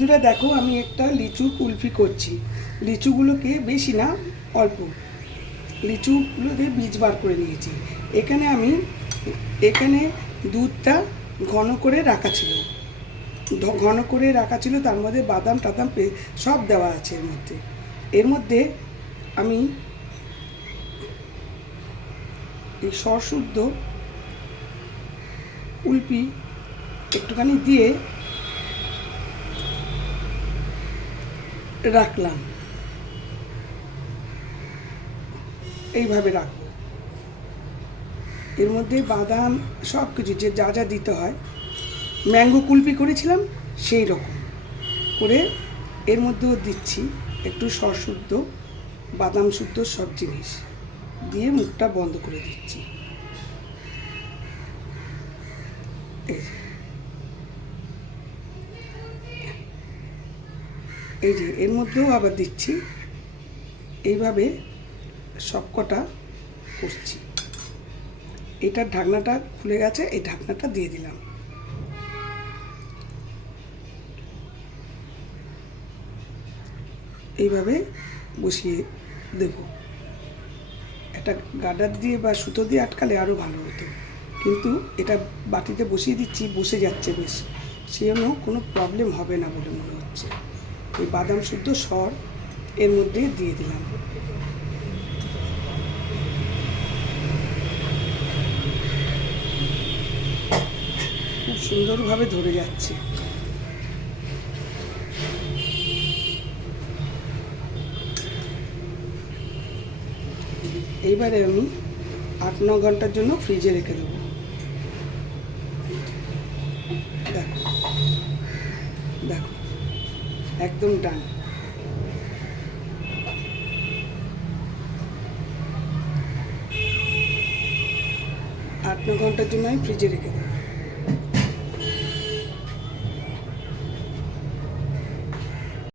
বন্ধুরা দেখো, আমি একটা লিচু কুলফি করছি। লিচুগুলোকে বেশি না, অল্প লিচুগুলোকে বীজ বার করে নিয়েছি। এখানে দুধটা ঘন করে রাখা ছিল, তার মধ্যে বাদাম টাদাম সব দেওয়া আছে। এর মধ্যে আমি এই সশুদ্ধ কুলফি একটুখানি দিয়ে রাখলাম। এইভাবে রাখবো। এর মধ্যে বাদাম সব কিছু যে যা যা দিতে হয়, ম্যাঙ্গো কুলফি করেছিলাম সেই রকম করে এর মধ্যেও দিচ্ছি একটু সশুদ্ধ বাদাম শুদ্ধ সব জিনিস দিয়ে মুখটা বন্ধ করে দিচ্ছি। এই যে এর মধ্যেও আবার দিচ্ছি। এইভাবে সবকটা করছি। এটার ঢাকনাটা খুলে গেছে, এই ঢাকনাটা দিয়ে দিলাম। এইভাবে বসিয়ে দেব। একটা গার্ডার দিয়ে বা সুতো দিয়ে আটকালে আরও ভালো হতো, কিন্তু এটা বাটিতে বসিয়ে দিচ্ছি, বসে যাচ্ছে বেশ, সেজন্য কোনো প্রবলেম হবে না বলে মনে হচ্ছে। এই বাদাম শুদ্ধ সর এর মধ্যে দিয়ে দিলাম। খুব সুন্দরভাবে ধরে যাচ্ছে। এইবারে আমি 8-9 ঘন্টার জন্য ফ্রিজে রেখে দেবো। দেখো দেখো, একদম ডান। 8-9 ঘন্টার জন্য আমি ফ্রিজে রেখে দেবো।